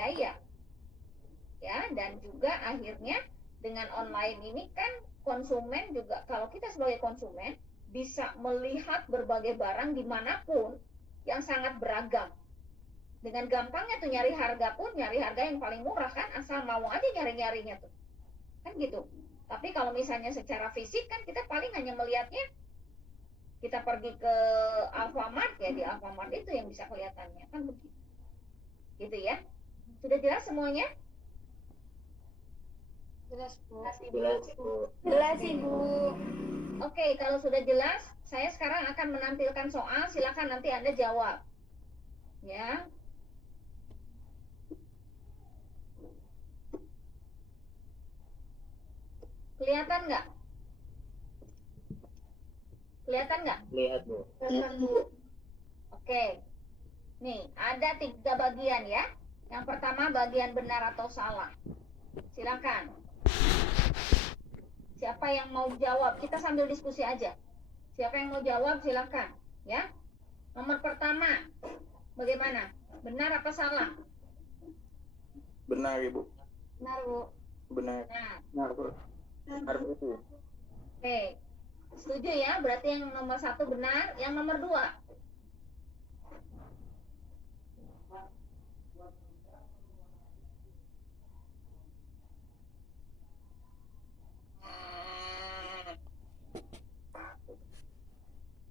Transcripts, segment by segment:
biaya. Ya, dan juga akhirnya dengan online ini kan konsumen juga, kalau kita sebagai konsumen bisa melihat berbagai barang dimanapun yang sangat beragam. Dengan gampangnya tuh nyari harga pun, nyari harga yang paling murah kan, asal mau aja nyari-nyarinya tuh. Kan gitu. Tapi kalau misalnya secara fisik kan kita paling hanya melihatnya, kita pergi ke Alfamart ya, di Alfamart itu yang bisa kelihatannya kan begitu. Gitu ya. Sudah jelas semuanya? Jelas, Bu. Jelas, Ibu. Oke, kalau sudah jelas, saya sekarang akan menampilkan soal, silakan nanti Anda jawab. Ya. Kelihatan nggak? Kelihatan nggak? Lihat, Bu. Kelihatan, Bu. Oke. Nih, ada 3 bagian ya. Yang pertama bagian benar atau salah. Silakan. Siapa yang mau jawab? Kita sambil diskusi aja. Siapa yang mau jawab silakan, ya. Nomor pertama, bagaimana? Benar apa salah? Benar, Ibu. Benar, Bu. Benar. Benar. Bu. Benar, Bu. Oke. Setuju ya? Berarti yang nomor 1 benar. Yang nomor 2?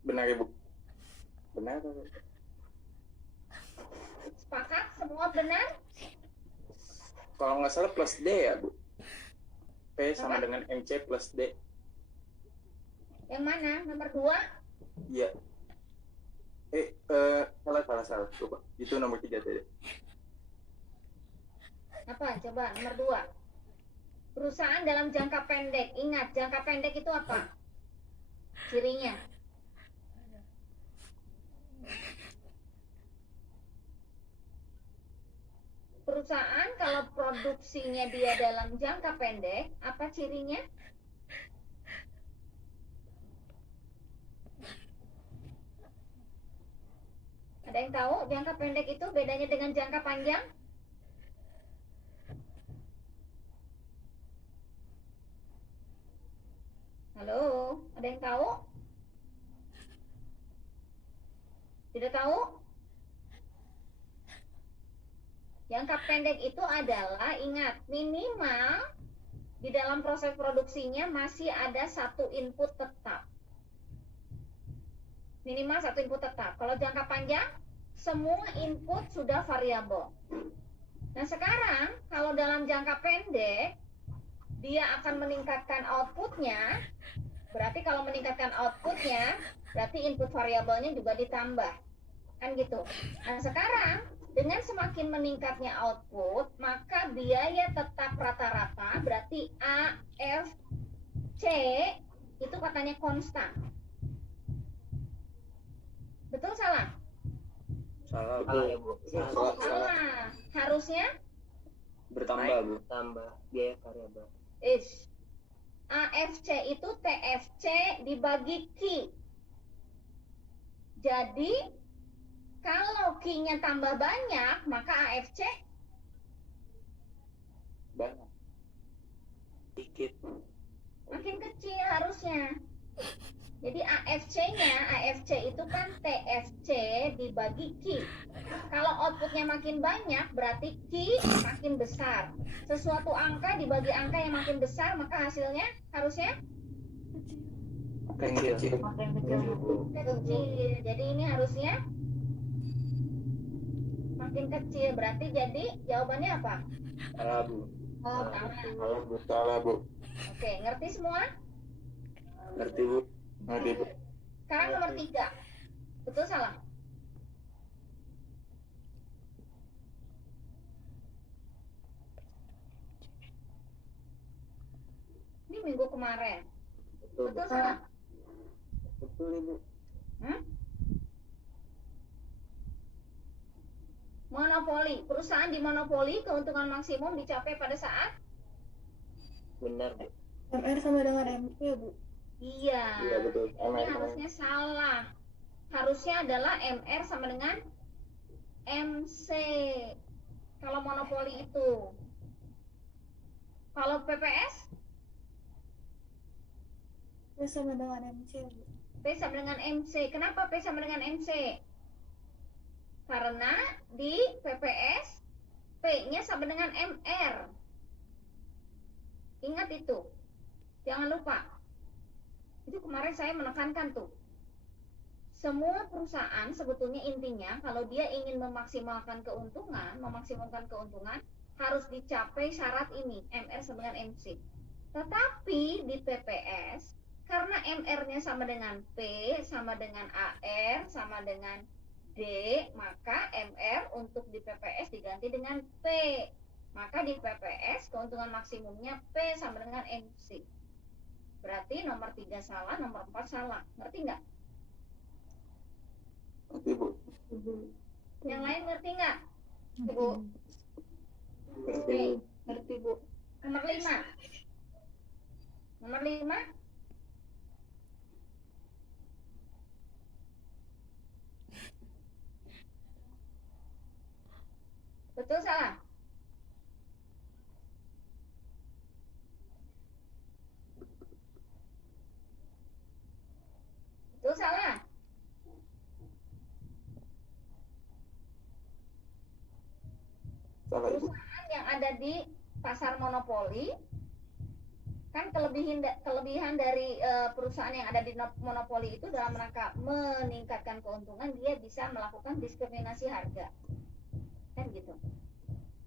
Benar, Ibu. Benar, Bu. Sepakat? Semua benar? Kalau nggak salah plus D ya, Bu. P sama Apa? dengan MC plus D. Yang mana? Nomor 2? Iya. Salah. Coba. Itu nomor 3 tadi. Apa? Coba nomor 2. Perusahaan dalam jangka pendek. Ingat, jangka pendek itu apa? Cirinya. Perusahaan kalau produksinya dia dalam jangka pendek, apa cirinya? Ada yang tahu jangka pendek itu bedanya dengan jangka panjang? Halo, ada yang tahu? Tidak tahu? Jangka pendek itu adalah, ingat, minimal di dalam proses produksinya masih ada 1 input tetap. Minimal 1 input tetap. Kalau jangka panjang, semua input sudah variabel. Nah sekarang, kalau dalam jangka pendek, dia akan meningkatkan outputnya. Berarti kalau meningkatkan outputnya, berarti input variabelnya juga ditambah. Kan gitu. Nah sekarang, dengan semakin meningkatnya output, maka biaya tetap rata-rata, berarti A, F, C, itu katanya konstan. Betul salah? Salah, Bu. Salah. Harusnya Bertambah, Bu. Tambah biaya variabel. AFC itu TFC dibagi Q. Jadi kalau Q-nya tambah banyak, maka AFC Banyak. Dikit. makin kecil harusnya. Jadi AFC itu kan TFC dibagi Q. Kalau outputnya makin banyak, berarti Q makin besar. Sesuatu angka dibagi angka yang makin besar, maka hasilnya harusnya Kecil. Makin kecil, Bu. kecil. Jadi ini harusnya makin kecil. Berarti jadi jawabannya apa? Salah, Bu. Salah. Salah, Bu. Oke, ngerti semua? Ngerti, Bu. Ngerti, Bu. Sekarang nomor 3. Betul salah? Ini minggu kemarin. Betul, Betul salah? Betul, Ibu. Monopoli. Perusahaan di monopoli, keuntungan maksimum dicapai pada saat? Benar, Bu. MR sama dengan MP, Bu. Iya. Iya, betul. Ini harusnya salah. Harusnya adalah MR sama dengan MC. Kalau monopoli monopoli itu. Kalau PPS, P sama dengan MC, Bu. P sama dengan MC. Kenapa P sama dengan MC? Karena di PPS P-nya sama dengan MR. Ingat itu. Jangan lupa. Itu kemarin saya menekankan tuh. Semua perusahaan sebetulnya intinya kalau dia ingin memaksimalkan keuntungan harus dicapai syarat ini, MR sama dengan MC. Tetapi di PPS karena MR-nya sama dengan P, sama dengan AR, sama dengan D, maka MR untuk di PPS diganti dengan P. Maka di PPS keuntungan maksimumnya P sama dengan MC. Berarti nomor 3 salah, nomor 4 salah. Ngerti nggak? Ngerti, Bu. Yang lain ngerti nggak? Bu. Oke, ngerti Bu. Nomor 5. Nomor 5. Betul salah? Betul salah? Salah, Ibu. Perusahaan yang ada di pasar monopoli kan kelebihan dari perusahaan yang ada di monopoli itu dalam rangka meningkatkan keuntungan, dia bisa melakukan diskriminasi harga. Kan gitu.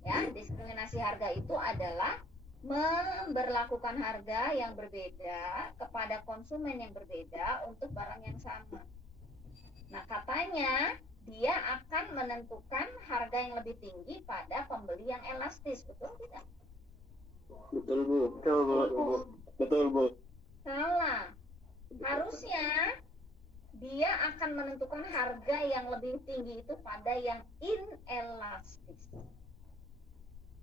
Ya, diskriminasi harga itu adalah memberlakukan harga yang berbeda kepada konsumen yang berbeda untuk barang yang sama. Nah, katanya dia akan menentukan harga yang lebih tinggi pada pembeli yang elastis, betul tidak? Betul, Bu. Betul, Bu. Betul, Bu. Salah. Harusnya dia akan menentukan harga yang lebih tinggi itu pada yang inelastis.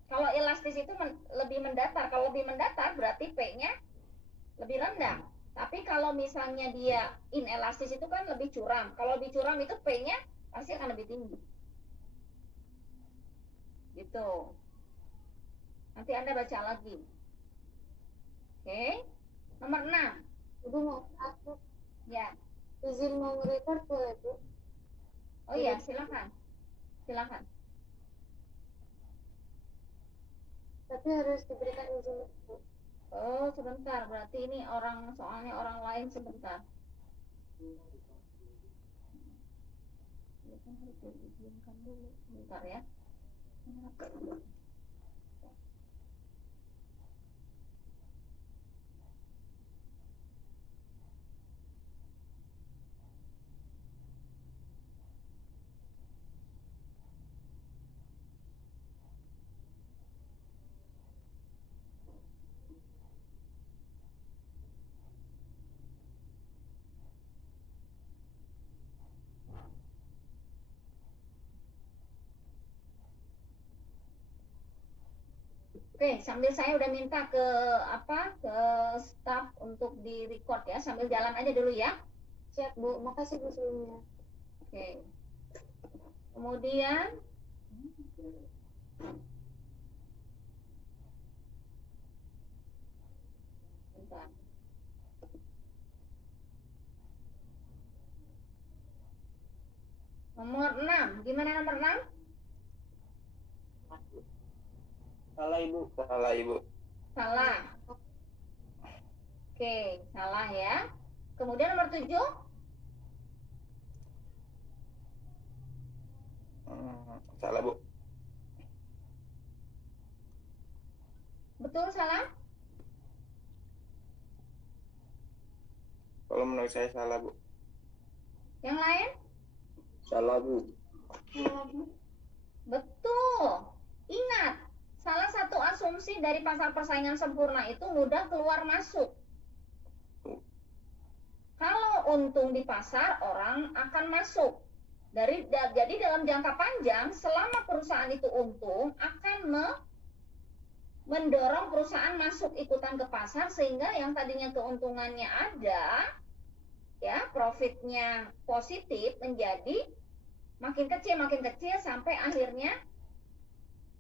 Kalau elastis itu lebih mendatar. Kalau lebih mendatar berarti P-nya lebih rendah. Tapi kalau misalnya dia inelastis itu kan lebih curam. Kalau lebih curam itu P-nya pasti akan lebih tinggi. Gitu. Nanti Anda baca lagi. Oke. Nomor 6. Ibu mau aku Ya. izin mau nge-record boleh, Bu? Oh iya, silakan. Silakan. Tapi harus diberikan izin, Bu. Oh, sebentar. Berarti ini soalnya orang lain sebentar. Ya kan harus diizinkan dulu. Sebentar ya. Oke, sambil saya udah minta ke staff untuk di record ya, sambil jalan aja dulu ya. Siap, Bu. Makasih, Bu, sebelumnya. Oke. Kemudian bentar. Nomor 6. Gimana nomor 6? Salah, Ibu. Salah, Ibu. Salah. Oke, salah ya. Kemudian nomor 7. Salah, Bu. Betul salah? Kalau menurut saya salah, Bu. Yang lain? Salah, Bu. Betul. Ingat, salah satu asumsi dari pasar persaingan sempurna itu mudah keluar masuk. Kalau untung di pasar, orang akan masuk. Jadi dalam jangka panjang, selama perusahaan itu untung, akan mendorong perusahaan masuk ikutan ke pasar, sehingga yang tadinya keuntungannya ada, ya profitnya positif, menjadi makin kecil sampai akhirnya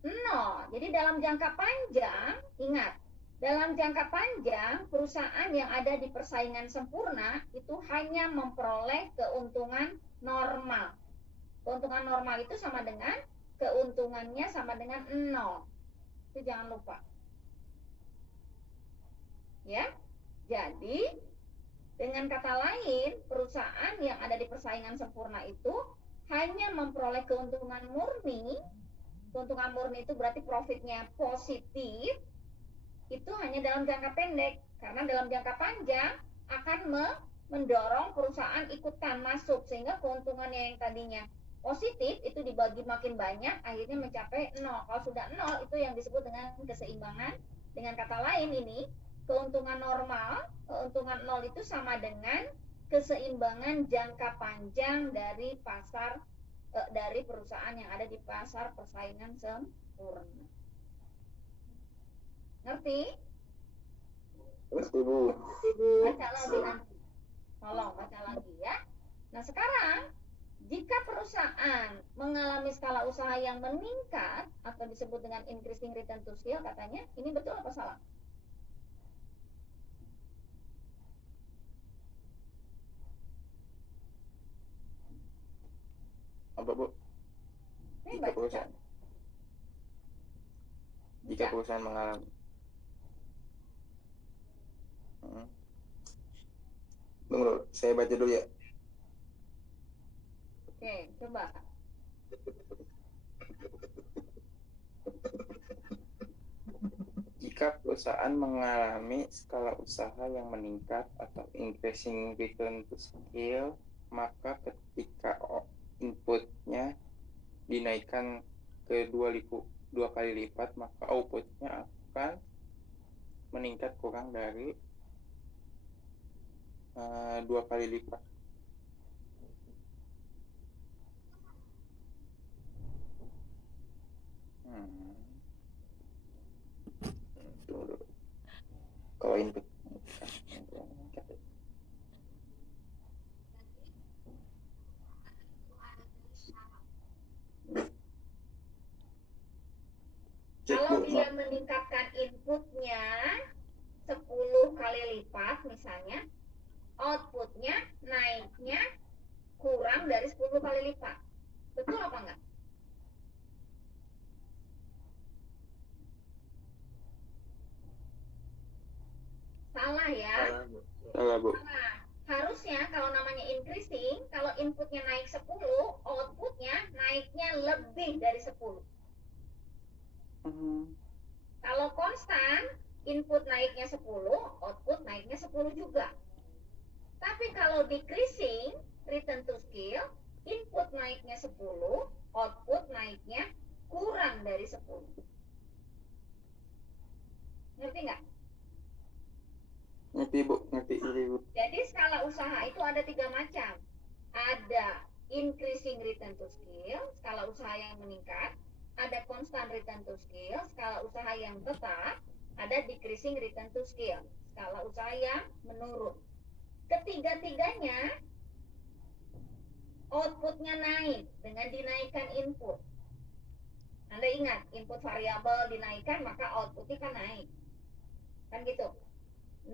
nol. Jadi dalam jangka panjang, ingat, dalam jangka panjang perusahaan yang ada di persaingan sempurna itu hanya memperoleh keuntungan normal. Keuntungan normal itu sama dengan keuntungannya sama dengan 0. Itu jangan lupa. Ya. Jadi dengan kata lain, perusahaan yang ada di persaingan sempurna itu hanya memperoleh keuntungan murni. Keuntungan murni itu berarti profitnya positif. Itu hanya dalam jangka pendek. Karena dalam jangka panjang akan mendorong perusahaan ikutan masuk. Sehingga keuntungannya yang tadinya positif itu dibagi makin banyak, akhirnya mencapai 0. Kalau sudah 0 itu yang disebut dengan keseimbangan. Dengan kata lain ini, keuntungan normal, keuntungan 0 itu sama dengan keseimbangan jangka panjang dari pasar, dari perusahaan yang ada di pasar persaingan sempurna. Ngerti? Ngerti, Bu. Baca lagi nanti. Tolong baca lagi ya. Nah sekarang, jika perusahaan mengalami skala usaha yang meningkat atau disebut dengan increasing return to scale, katanya, ini betul apa salah? Apa, Bu? Ini Jika baca. perusahaan Baca. mengalami Tunggu, saya baca dulu ya. Oke, coba. Jika perusahaan mengalami skala usaha yang meningkat atau increasing return to scale, maka ketika inputnya dinaikkan ke 2 kali lipat, maka outputnya akan meningkat kurang dari 2 kali lipat. Tunggu. Kalau input kalau dia meningkatkan inputnya 10 kali lipat misalnya, outputnya naiknya kurang dari 10 kali lipat. Betul apa enggak? Salah ya? Salah, Bu. Salah. Harusnya kalau namanya increasing, kalau inputnya naik 10, outputnya naiknya lebih dari 10. Kalau konstan, input naiknya 10, output naiknya 10 juga. Tapi kalau decreasing, return to scale, input naiknya 10, output naiknya kurang dari 10. Ngerti nggak? Ngerti, Bu. Ngerti, Bu. Jadi skala usaha itu ada 3 macam. Ada increasing return to scale, skala usaha yang meningkat. Ada constant return to scale, skala usaha yang tetap. Ada decreasing return to scale, skala usaha yang menurun. Ketiga-tiganya outputnya naik dengan dinaikkan input. Anda ingat, input variabel dinaikkan maka outputnya kan naik. Kan gitu.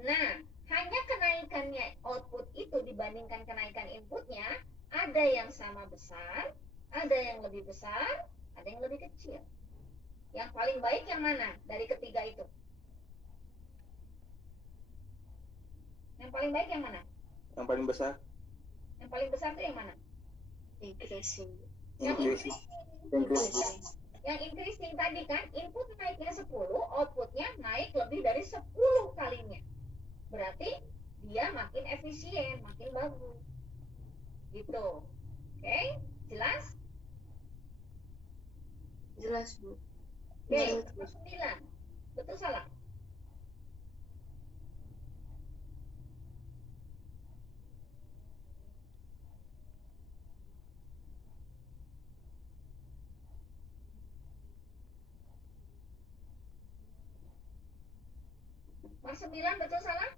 Nah, hanya kenaikannya output itu dibandingkan kenaikan inputnya, ada yang sama besar, ada yang lebih besar, ada yang lebih kecil. Yang paling baik yang mana dari ketiga itu? Yang paling baik yang mana? Yang paling besar? Yang paling besar itu yang mana? Increasing. Yang Increasing. increasing. Yang increasing tadi kan, input naiknya 10, outputnya naik lebih dari 10 kalinya. Berarti dia makin efisien, makin bagus. Gitu. Oke, jelas? Jelas, Bu. Oke, nomor 9. Betul salah? Nomor 9 betul salah?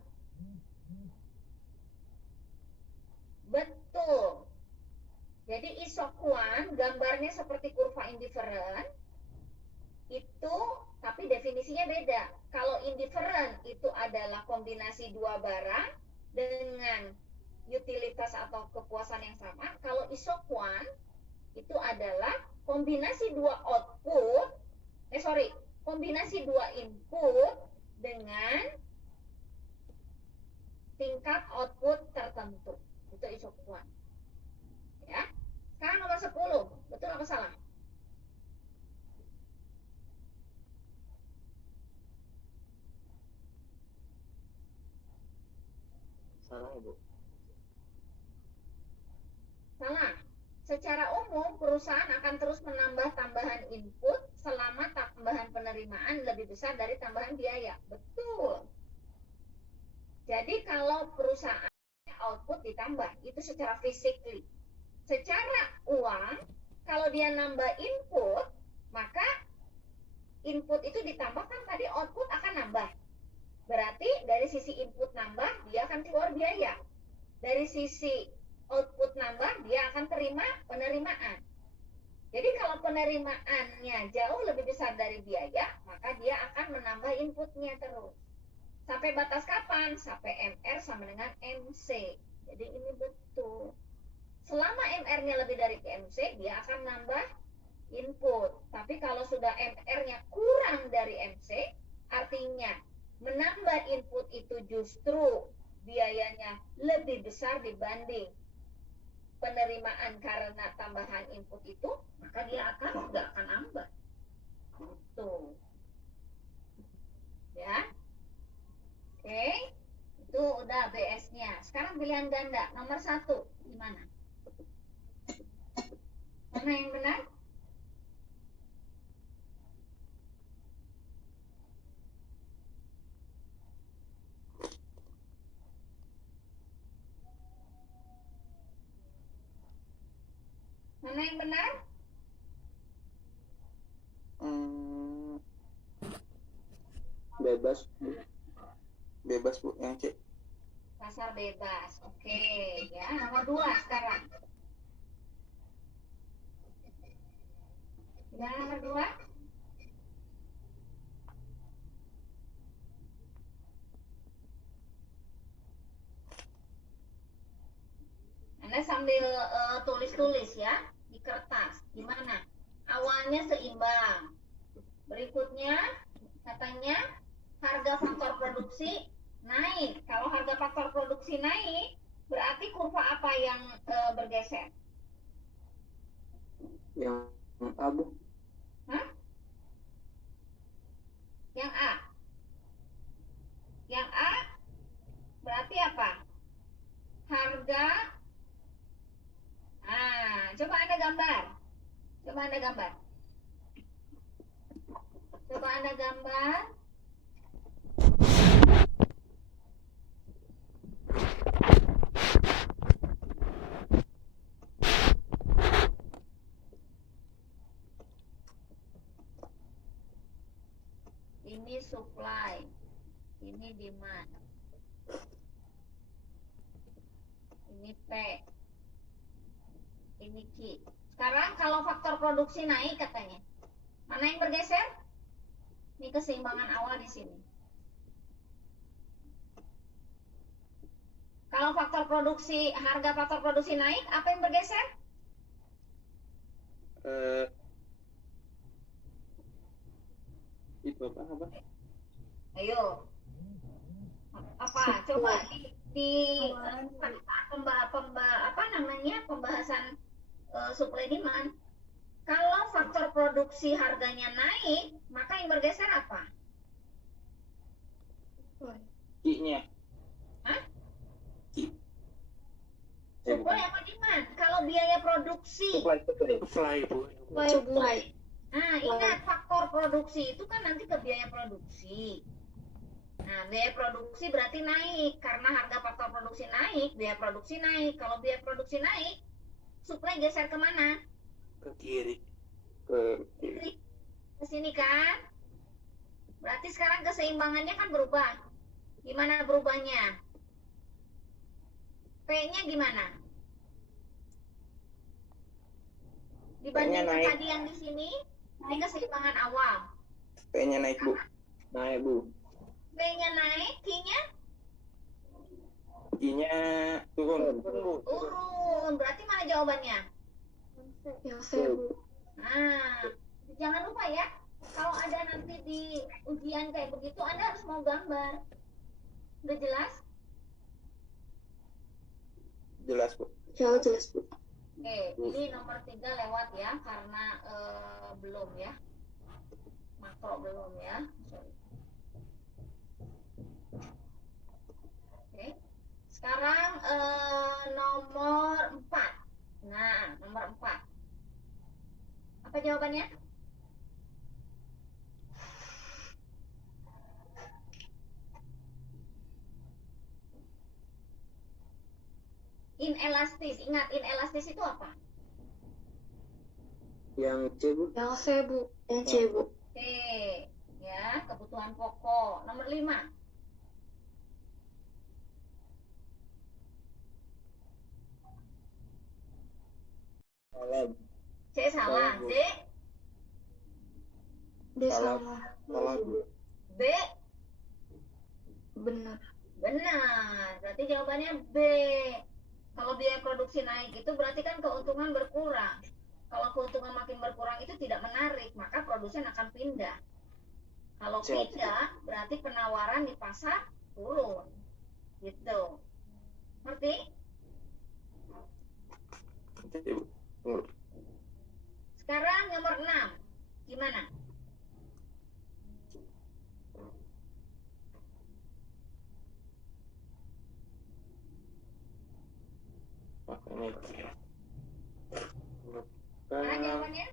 Betul. Jadi isokuan gambarnya seperti kurva indifferent. Itu itu, tapi definisinya beda. Kalau indifferent itu adalah kombinasi dua barang dengan utilitas atau kepuasan yang sama. Kalau isoquant itu adalah kombinasi dua output, kombinasi dua input dengan tingkat output tertentu. Itu isoquant. Ya. Sekarang nomor 10. Betul apa salah? Salah, Ibu. Salah. Secara umum, perusahaan akan terus menambah tambahan input selama tambahan penerimaan lebih besar dari tambahan biaya. Betul. Jadi kalau perusahaan output ditambah, itu secara physically. Secara uang, kalau dia nambah input, maka input itu ditambahkan tadi output akan nambah. Berarti dari sisi input nambah, dia akan keluar biaya. Dari sisi output nambah, dia akan terima penerimaan. Jadi kalau penerimaannya jauh lebih besar dari biaya, maka dia akan menambah inputnya terus. Sampai batas kapan? Sampai MR sama dengan MC. Jadi ini betul. Selama MR-nya lebih dari MC, dia akan nambah input. Tapi kalau sudah MR-nya kurang dari MC, artinya menambah input itu justru biayanya lebih besar dibanding penerimaan karena tambahan input itu, maka dia nggak akan nambah. Gitu. Ya. Oke. Itu udah BS-nya. Sekarang pilihan ganda. Nomor 1. Gimana? Mana yang benar? Mana yang benar? Bebas, Bu. Bebas, Bu, yang C. Pasar bebas. Oke, ya. Nomor 2 sekarang. Yang nomor 2. Anda sambil tulis-tulis ya di kertas. Gimana? Awalnya seimbang. Berikutnya katanya harga faktor produksi naik. Kalau harga faktor produksi naik, berarti kurva apa yang bergeser? Yang A, Bu. Hah? Yang A. Yang A berarti apa? Harga. Coba Anda gambar. Coba Anda gambar. Ini supply, ini demand, ini P, ini Q. Sekarang kalau faktor produksi naik katanya, mana yang bergeser? Ini keseimbangan awal di sini. Kalau harga faktor produksi naik, apa yang bergeser? Itu apa? Ayo. Apa? Coba pembahasan supply demand. Kalau faktor produksi harganya naik, maka yang bergeser apa? I-nya. Hah? I. Supply apa demand? Kalau biaya produksi. Supply, Bu. Supply. Nah, ingat faktor produksi itu kan nanti ke biaya produksi. Nah, biaya produksi berarti naik. Karena harga faktor produksi naik, biaya produksi naik. Kalau biaya produksi naik, supply geser kemana? Ke kiri. Ke kiri. Ke sini kan? Berarti sekarang keseimbangannya kan berubah. Gimana berubahnya? P-nya gimana? Dibandingkan tadi yang di sini, ini keseimbangan awal. P-nya naik, Bu. Naik, Bu. B-nya naik, Q-nya I-nya turun. turun. Berarti mana jawabannya? Yang C, Bu. Nah, jangan lupa ya, kalau ada nanti di ujian kayak begitu, Anda harus mau gambar. Udah jelas? Jelas, Bu. Ya, jelas, Bu. Oke, ini nomor 3 lewat ya, karena belum ya. Makro belum ya. Sorry. Oke. Sekarang nomor 4. Nah, nomor 4. Apa jawabannya? Inelastis. Ingat, inelastis itu apa? Yang C, Bu. Yang C, Bu. Yang C, Bu. Oke, ya, kebutuhan pokok. Nomor 5. Salah. C salah. D, D salah. Salah, Bu. B, Benar. benar. Berarti jawabannya B. Kalau biaya produksi naik itu berarti kan keuntungan berkurang. Kalau keuntungan makin berkurang itu tidak menarik, maka produsen akan pindah. Kalau Siap. pindah, berarti penawaran di pasar turun. Gitu. Ngerti? Oke, Bu. Tunggu. Sekarang nomor 6. Gimana? Makanya. Mana jawabannya?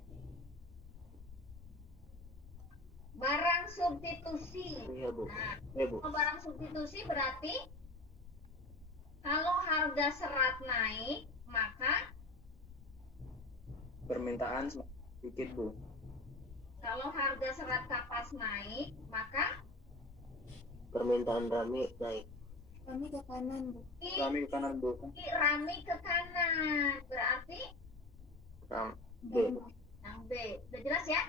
Barang substitusi. Iya, Bu. Nah, Iya, Bu. kalau barang substitusi berarti kalau harga serat naik, maka Permintaan semakin sedikit, Bu. kalau harga serat kapas naik, maka Permintaan rami naik. Kami ke kanan, Bu. Kami ke kanan, Bu. rami ke kanan. Berarti B. yang B. Udah jelas ya?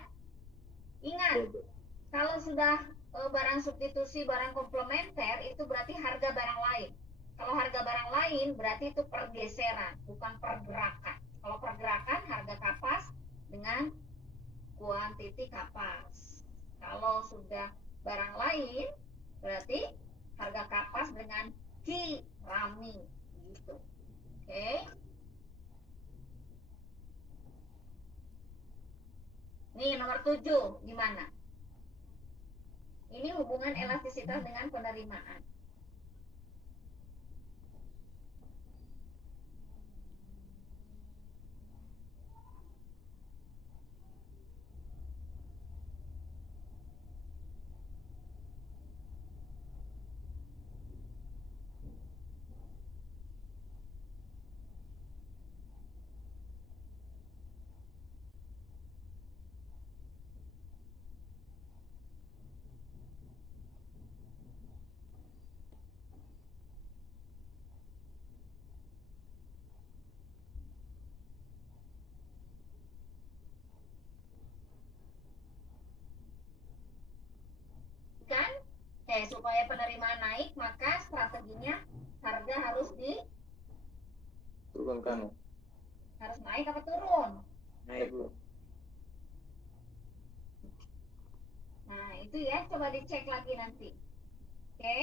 Iya, Ingat, Bu. kalau sudah barang substitusi, barang komplementer, itu berarti harga barang lain. Kalau harga barang lain, berarti itu pergeseran, bukan pergerakan. Kalau pergerakan, harga kapas dengan kuantiti kapas. Kalau sudah barang lain, berarti harga kapas dengan rami. Gitu. Oke. Nih, nomor 7. Gimana? Ini hubungan elastisitas dengan penerimaan. Kan? Supaya penerimaan naik, maka strateginya harga harus Turunkan. harus naik apa turun? Naik, Bu. Nah, itu ya, coba dicek lagi nanti. Oke.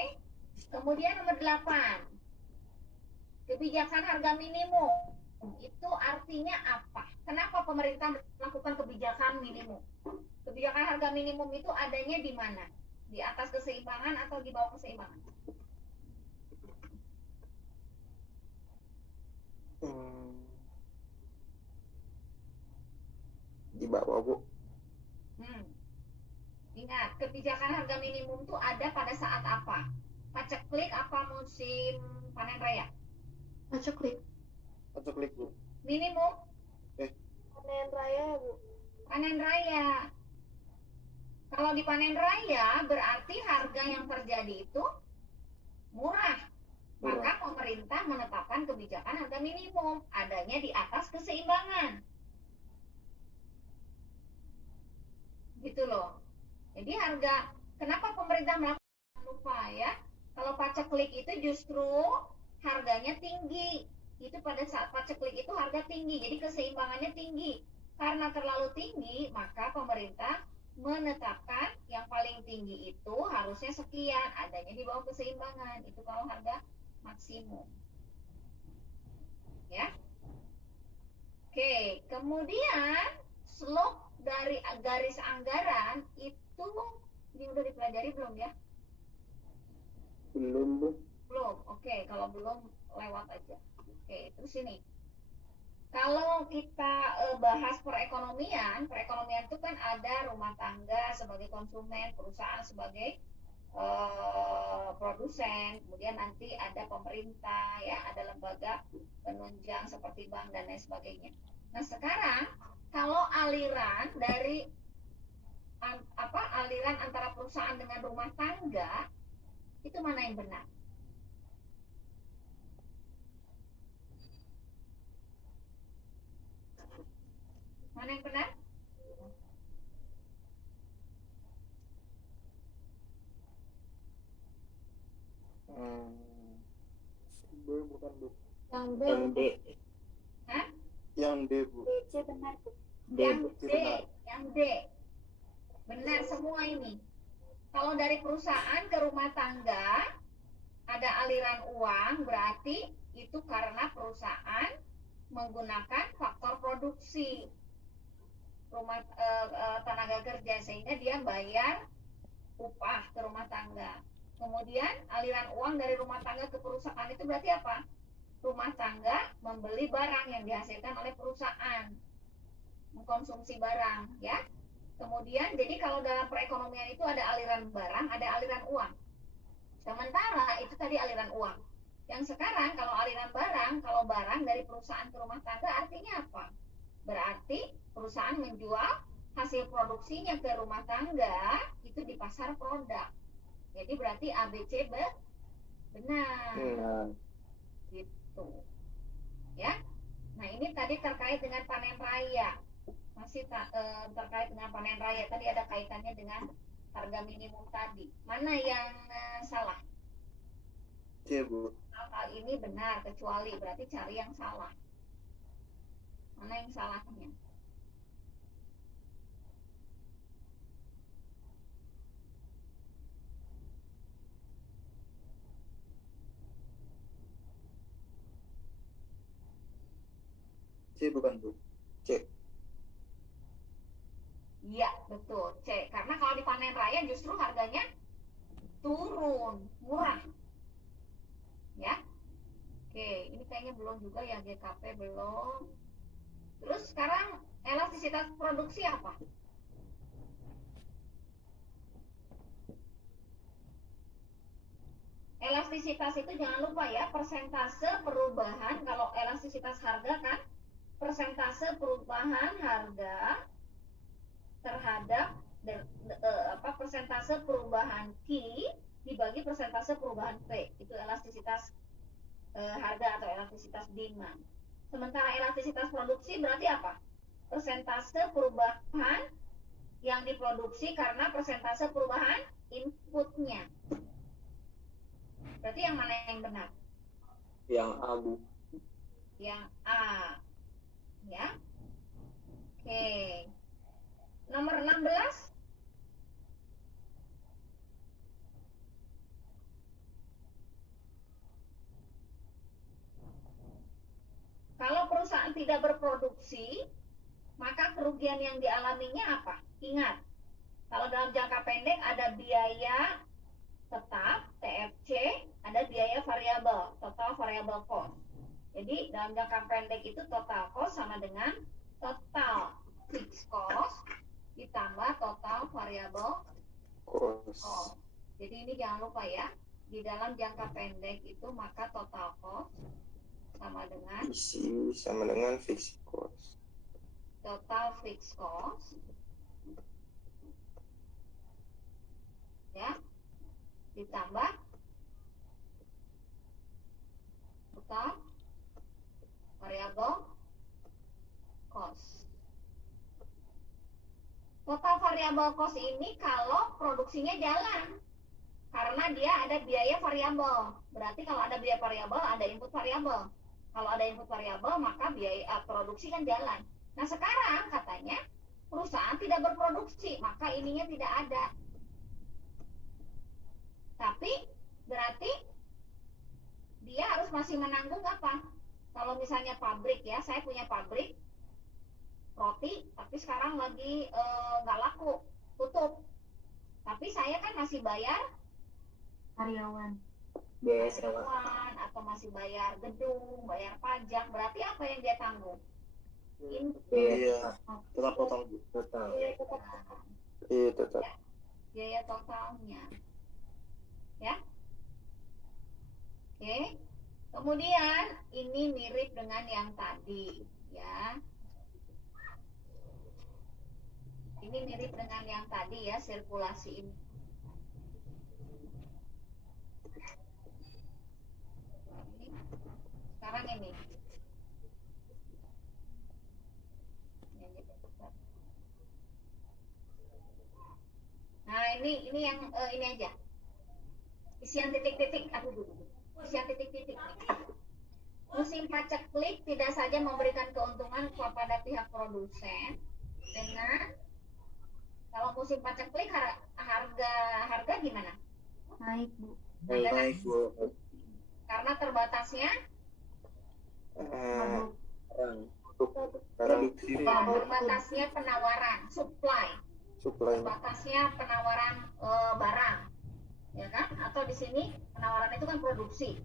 Kemudian nomor 8. Kebijakan harga minimum. Itu artinya apa? Kenapa pemerintah melakukan kebijakan minimum? Kebijakan harga minimum itu adanya di mana? Di atas keseimbangan atau di bawah keseimbangan? Di bawah, Bu. Ingat, kebijakan harga minimum itu ada pada saat apa? Paceklik apa musim panen raya? Paceklik. Paceklik, Bu. Minimum Panen raya, Bu. panen raya. Kalau di panen raya berarti harga yang terjadi itu murah. Maka pemerintah menetapkan kebijakan harga minimum adanya di atas keseimbangan. Gitu loh. Jadi kenapa pemerintah melakukan lupa ya? Kalau paceklik itu justru harganya tinggi. Itu pada saat paceklik itu harga tinggi, jadi keseimbangannya tinggi. Karena terlalu tinggi, maka pemerintah menetapkan yang paling tinggi itu harusnya sekian, adanya di bawah keseimbangan. Itu kalau harga maksimum. Ya. Oke, kemudian slope dari garis anggaran itu ini udah dipelajari belum ya? Belum, Bu. Belum. Oke, kalau belum lewat aja. Oke, terus ini. Kalau kita bahas perekonomian itu kan ada rumah tangga sebagai konsumen, perusahaan sebagai produsen, kemudian nanti ada pemerintah, ya, ada lembaga penunjang seperti bank dan lain sebagainya. Nah, sekarang kalau aliran antara perusahaan dengan rumah tangga itu mana yang benar? Mana yang benar? B bukan, Bu. Yang B. Yang D. Hah? Yang D, Bu. C benar, Bu. D. Yang D. Benar semua ini. Kalau dari perusahaan ke rumah tangga ada aliran uang, berarti itu karena perusahaan menggunakan faktor produksi tenaga kerja, sehingga dia bayar upah ke rumah tangga. Kemudian aliran uang dari rumah tangga ke perusahaan itu berarti apa? Rumah tangga membeli barang yang dihasilkan oleh perusahaan, mengkonsumsi barang, ya. Kemudian jadi kalau dalam perekonomian itu ada aliran barang, ada aliran uang. Sementara itu tadi aliran uang. Yang sekarang kalau aliran barang, kalau barang dari perusahaan ke rumah tangga artinya apa? Berarti perusahaan menjual hasil produksinya ke rumah tangga itu di pasar produk. Jadi berarti ABC benar. Gitu. Ya. Nah, ini tadi terkait dengan panen raya. Masih terkait dengan panen raya. Tadi ada kaitannya dengan harga minimum tadi. Mana yang salah? C, Bu. Hal ini benar, kecuali berarti cari yang salah. Mana yang salahnya? C bukan, Bu. C. Iya, betul. C. Karena kalau di panen raya justru harganya turun, murah. Ya. Oke, ini kayaknya belum juga ya, GKP belum. Terus sekarang elastisitas produksi apa? Elastisitas itu jangan lupa ya, persentase perubahan. Kalau elastisitas harga kan persentase perubahan harga terhadap persentase perubahan Q dibagi persentase perubahan P. Itu elastisitas harga atau elastisitas demand. Sementara elastisitas produksi berarti apa? Persentase perubahan yang diproduksi karena persentase perubahan inputnya. Berarti yang mana yang benar? Yang A, Bu. Yang A. Ya. Oke. Nomor 16. Kalau perusahaan tidak berproduksi, maka kerugian yang dialaminya apa? Ingat, kalau dalam jangka pendek ada biaya tetap, TFC, ada biaya variabel, total variable cost. Jadi dalam jangka pendek itu total cost sama dengan total fixed cost ditambah total variable cost. Jadi ini jangan lupa ya, di dalam jangka pendek itu maka total cost sama dengan isi sama dengan fixed cost. Total fixed cost, ya, ditambah total variable cost. Total variable variabel cost ini kalau produksinya jalan. Karena dia ada biaya variabel. Berarti kalau ada biaya variabel, ada input variabel. Kalau ada input variabel, maka biaya produksi kan jalan. Nah, sekarang katanya perusahaan tidak berproduksi, maka ininya tidak ada. Tapi berarti dia harus masih menanggung apa? Kalau misalnya pabrik ya, saya punya pabrik roti, tapi sekarang lagi nggak laku, tutup. Tapi saya kan masih bayar Karyawan. Biaya sewa. karyawan atau masih bayar gedung, bayar pajak. Berarti apa yang dia tanggung? Iya. Tetap potong. Total. Iya, tetap. Biaya totalnya. Ya. Oke. Kemudian ini mirip dengan yang tadi, ya. Ini mirip dengan yang tadi ya, sirkulasi ini. Sekarang ini. Nah, ini yang ini aja. Isian titik-titik, isian titik-titik nih. Musim paceklik tidak saja memberikan keuntungan kepada pihak produsen dengan kalau musim paceklik harga gimana? Naik, Bu. Naik, Bu. Karena terbatasnya Produksi terbatasnya penawaran, supply. supply. Terbatasnya penawaran barang, ya kan? Atau di sini penawaran itu kan produksi,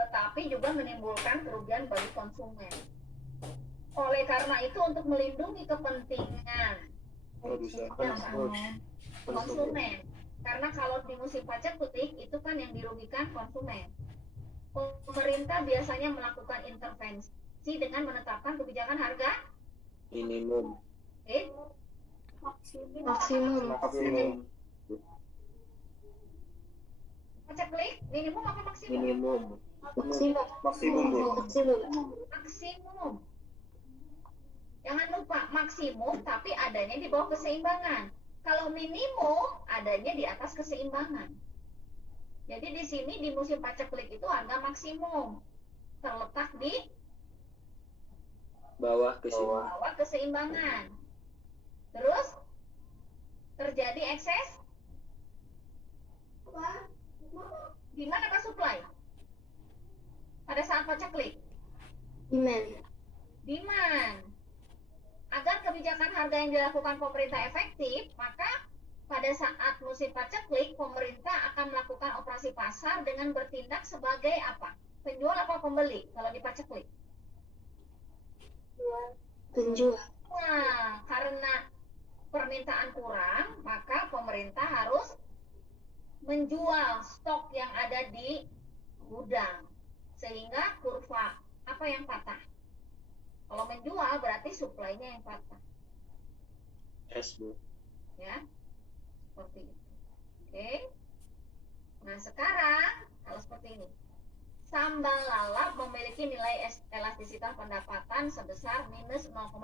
tetapi juga menimbulkan kerugian bagi konsumen. Oleh karena itu, untuk melindungi kepentingan konsumen, karena kalau di musim paceklik itu kan yang dirugikan konsumen. Pemerintah biasanya melakukan intervensi dengan menetapkan kebijakan harga Minimum. Maksimum. paceklik minimum apa maksimum? Minimum. Maksimum. Maksimum, Bu. Maksimum. Jangan lupa maksimum, tapi adanya di bawah keseimbangan. Kalau minimum, adanya di atas keseimbangan. Jadi di sini di musim paceklik itu harga maksimum terletak di Bawah kesimpulan. bawah keseimbangan. Terus terjadi ekses di mana ke supply pada saat paceklik? Demand. Agar kebijakan harga yang dilakukan pemerintah efektif, maka pada saat musim paceklik, pemerintah akan melakukan operasi pasar dengan bertindak sebagai apa? Penjual apa pembeli kalau di paceklik? Penjual. Nah, karena permintaan kurang, maka pemerintah harus menjual stok yang ada di gudang. Sehingga kurva apa yang patah? Kalau menjual berarti suplainya yang patah. S, Bu. Ya, seperti itu. Oke. Nah, sekarang kalau seperti ini. Sambal lalap memiliki nilai elastisitas pendapatan sebesar minus 0,85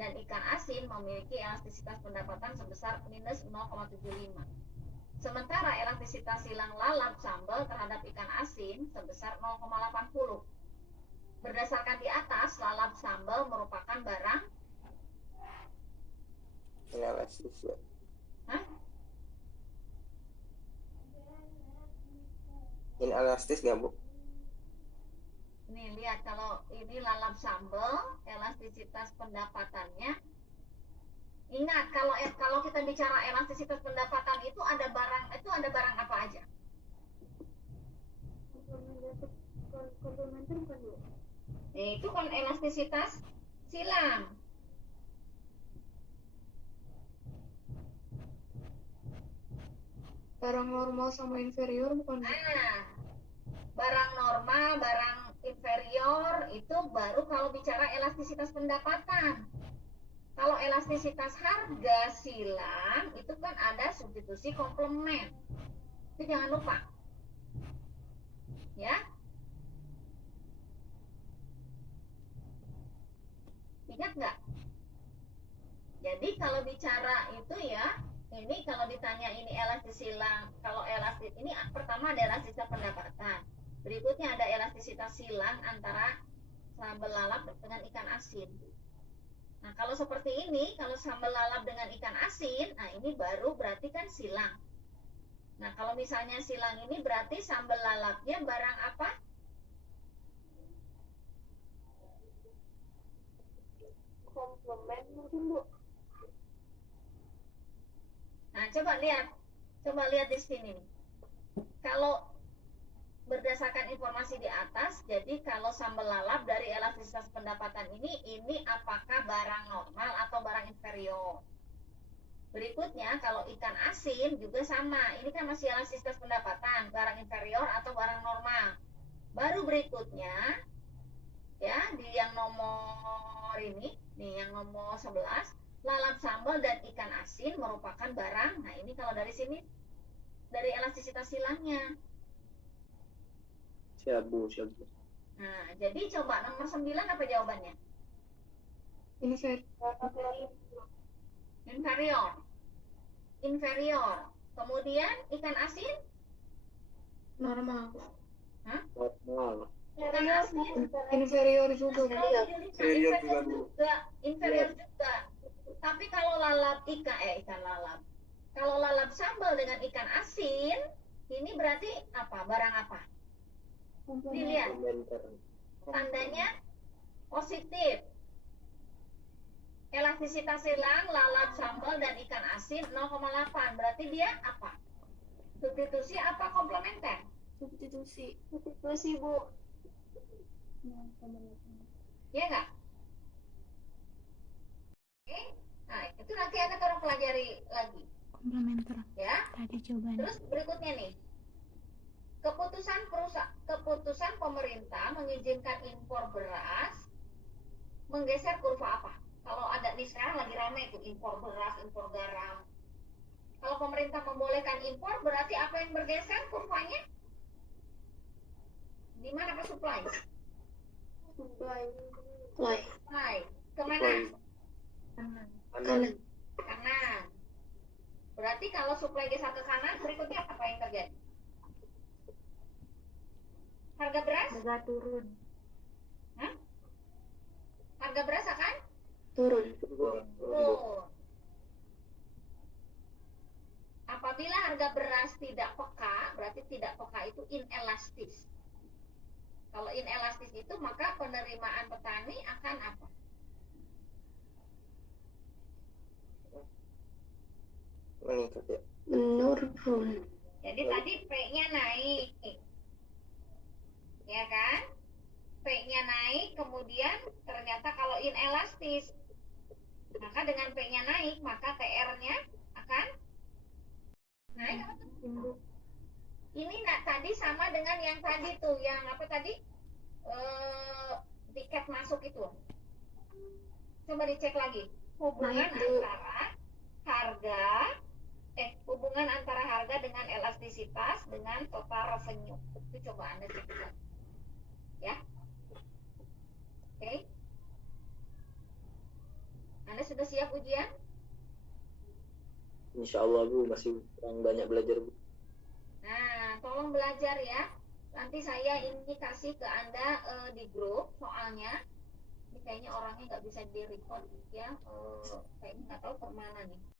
dan ikan asin memiliki elastisitas pendapatan sebesar minus 0,75. Sementara elastisitas silang lalap sambal terhadap ikan asin sebesar 0,80. Berdasarkan di atas, lalap sambal merupakan barang Inelastis ya. Hah? Inelastis nggak, Bu? Nih, lihat kalau ini lalap sambal, elastisitas pendapatannya. Ingat, kalau kita bicara elastisitas pendapatan itu ada barang apa aja? Komplementer bukan, Bu? Itu kan elastisitas silang. Barang normal sama inferior bukan, Bu? Nah, barang normal, barang inferior itu baru kalau bicara elastisitas pendapatan. Kalau elastisitas harga silang itu kan ada substitusi komplement. Itu jangan lupa. Ya. Ingat nggak? Jadi kalau bicara itu ya, ini kalau ditanya ini elastis silang, kalau elastis ini pertama ada elastisitas pendapatan. Berikutnya ada elastisitas silang antara sambal lalap dengan ikan asin. Nah, kalau seperti ini, kalau sambal lalap dengan ikan asin, nah ini baru berarti kan silang. Nah, kalau misalnya silang ini berarti sambal lalapnya barang apa? Komplement mungkin, Bu. Nah, coba lihat di sini nih. Kalau berdasarkan informasi di atas, jadi kalau sambal lalap dari elastisitas pendapatan ini apakah barang normal atau barang inferior? Berikutnya, kalau ikan asin juga sama. Ini kan masih elastisitas pendapatan, barang inferior atau barang normal. Baru berikutnya, ya, di yang nomor ini, nih yang nomor 11, lalap sambal dan ikan asin merupakan barang. Nah, ini kalau dari sini, dari elastisitas silangnya. Syabu. Nah, jadi coba nomor 9 apa jawabannya? Inferior. Kemudian ikan asin? Normal. Normal. Ikan asin? Inferior juga. Inferior juga. Tapi kalau lalap ikan lalap. Kalau lalap sambal dengan ikan asin, ini berarti apa? Barang apa? Dilihat. Tandanya positif. Elastisitas silang, lalap sambal dan ikan asin 0,8. Berarti dia apa? Substitusi apa komplementer? Substitusi, Bu. Ya nggak? Oke. Nah, itu nanti Anda tolong pelajari lagi. Komplementer. Ya. Tadi jawabannya. Terus berikutnya nih. Keputusan pemerintah mengizinkan impor beras menggeser kurva apa? Kalau ada nih sekarang lagi ramai itu impor beras, impor garam. Kalau pemerintah membolehkan impor, berarti apa yang bergeser kurvanya? Di mana Pak supply? Supply. Kemana? Kanan. Kanan. Berarti kalau supply geser ke kanan, berikutnya apa yang terjadi? Harga beras? Harga turun. Hah? Harga beras akan Turun. turun. Apabila harga beras tidak peka, berarti tidak peka itu inelastis. Kalau inelastis itu maka penerimaan petani akan apa? Meningkat ya. Menurun. Jadi tadi P-nya naik. Ya kan? P-nya naik, kemudian ternyata kalau inelastis, maka dengan P-nya naik, maka TR-nya akan naik apa tuh? Ini tadi sama dengan yang tadi tuh, yang apa tadi? Tiket masuk itu. Coba dicek lagi. Hubungan antara harga dengan elastisitas dengan total revenue. Itu coba Anda cek dulu. Ya. Oke. Anda sudah siap ujian? Insya Allah Bu, masih kurang banyak belajar Bu. Nah, tolong belajar ya. Nanti saya ini kasih ke Anda di grup soalnya. Ini kayaknya orangnya nggak bisa di record ya. Kayaknya nggak tahu kemana nih.